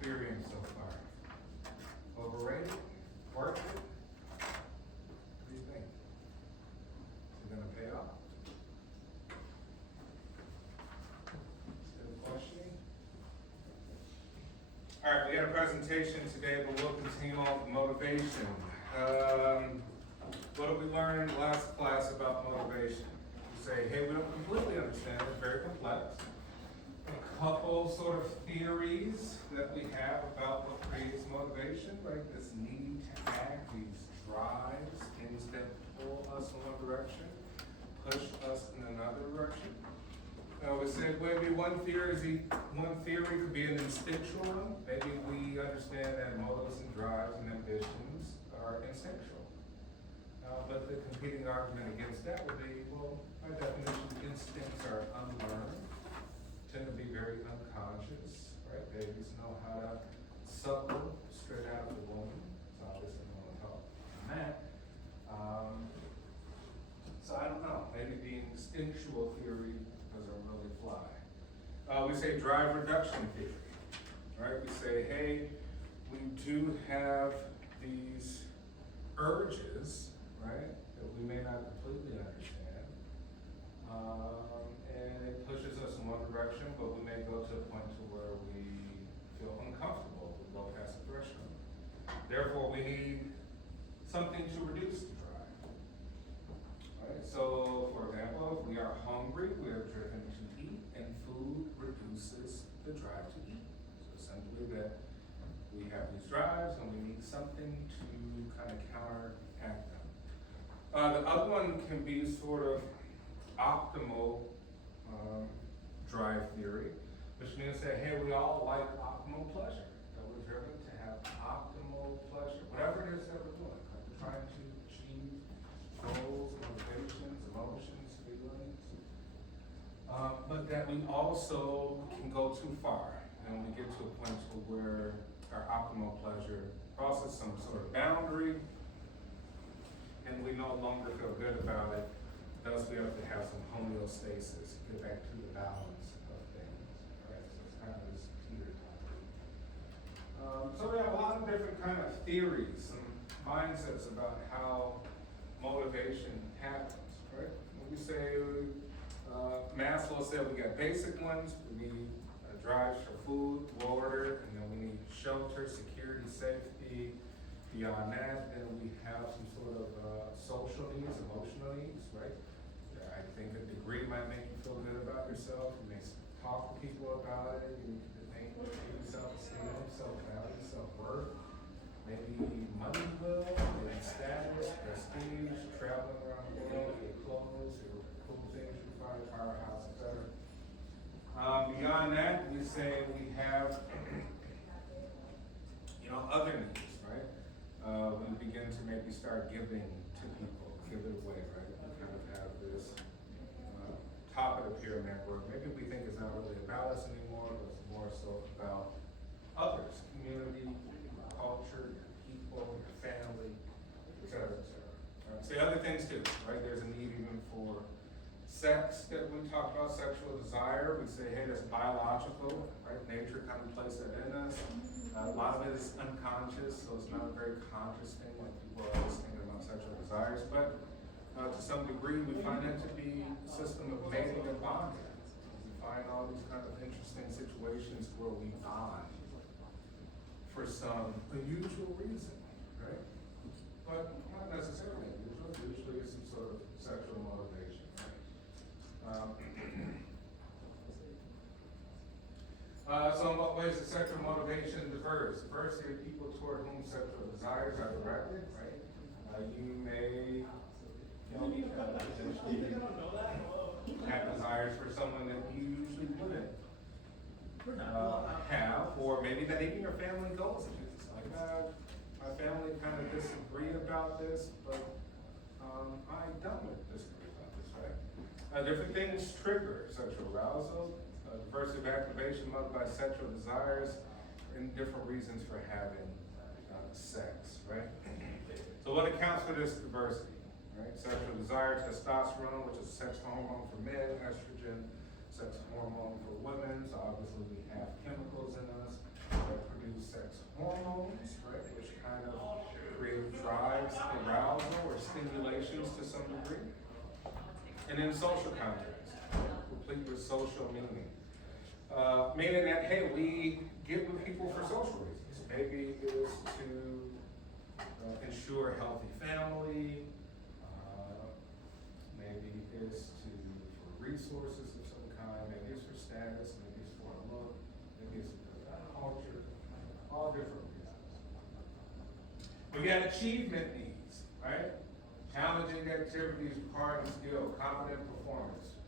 experienced so far? Overrated? Worth it? What do you think? Is it gonna pay off? Still questioning? All right, we got a presentation today, but we'll continue on with motivation. What did we learn in last class about motivation? We say, hey, we don't completely understand, it's very complex. A couple sort of theories that we have about what creates motivation, right? This need to act, these drives, things that pull us in one direction, push us in another direction. We said maybe one theory could be an instinctual one. Maybe we understand that motives and drives and ambitions are instinctual. But the competing argument against that would be, well, by definition, instincts are unlearned, tend to be very unconscious, right? Babies know how to suckle straight out of the womb. So obviously I want to talk on that. So I don't know, maybe the instinctual theory doesn't really fly. We say drive reduction theory, right? We say, hey, we do have these urges, right, that we may not completely understand. And it pushes us in one direction, but we may go to a point to where we feel uncomfortable, we go past the threshold. Therefore, we need something to reduce the drive. Right? So, for example, if we are hungry, we are driven to eat, and food reduces the drive to eat. So simply that we have these drives and we need something to kind of counteract them. The other one can be sort of optimal drive theory, which means that, hey, we all like optimal pleasure, that we're driven to have optimal pleasure, whatever it is that we're doing, like we're trying to achieve goals, motivations, emotions, feelings, but that we also can go too far, and we get to a point to where our optimal pleasure crosses some sort of boundary, and we no longer feel good about it. Thus, we have to have some homeostasis, get back to the balance of things. Right? So it's kind of this teeter-totter. So we have a lot of different kind of theories, some mindsets about how motivation happens. Right? When we say Maslow said we got basic ones, we need drives for food, water, and then we need shelter, security, safety. Beyond that, then we have some sort of social needs, emotional needs, right? I think a degree might make you feel good about yourself. You may talk to people about it. You may give self-esteem, self-value, self-worth. Maybe money will, maybe status, prestige, traveling around the world, your clothes, your cool things you find at Powerhouse, etc. Beyond that, we say we have, other needs, right? We begin to maybe start giving to people, give it away, right? We kind of have this top of the pyramid where maybe we think it's not really about us anymore, but it's more so about others, community, culture, people, family, et cetera, et cetera. Right? Say other things too, right? There's a need even for sex that we talk about, sexual desire. We say, hey, that's biological, right? Nature kind of places that in us. A lot of it is unconscious, so it's not a very conscious thing when people are always thinking about sexual desires. But to some degree, we find that to be a system of mating and bonding. We find all these kind of interesting situations where we bond for some unusual reason, right? But not necessarily unusual. Usually it's some sort of sexual motivation. So in what ways is sexual motivation diverse? Diversity of people toward whom sexual desires are directed, right? You may potentially have desires for someone that you usually wouldn't have, or maybe that even your family goes against. Like, my family kind of disagree about this, but I don't disagree about this, right? Different things trigger sexual arousal. Diversity of activation motivated by sexual desires, and different reasons for having sex, right? So what accounts for this diversity, right? Sexual desire, testosterone, which is a sex hormone for men, estrogen, sex hormone for women. So obviously we have chemicals in us that produce produce sex hormones, right, which kind of create drives, arousal, or stimulations to some degree. And in social context, complete with social meaning. Meaning that, hey, we get with people for social reasons. Maybe it is to ensure a healthy family, maybe it's for resources of some kind, maybe it's for status, maybe it's for a look, maybe it's because of culture, all different reasons. We got achievement needs, right? Challenging activities, requiring skill, competent performance.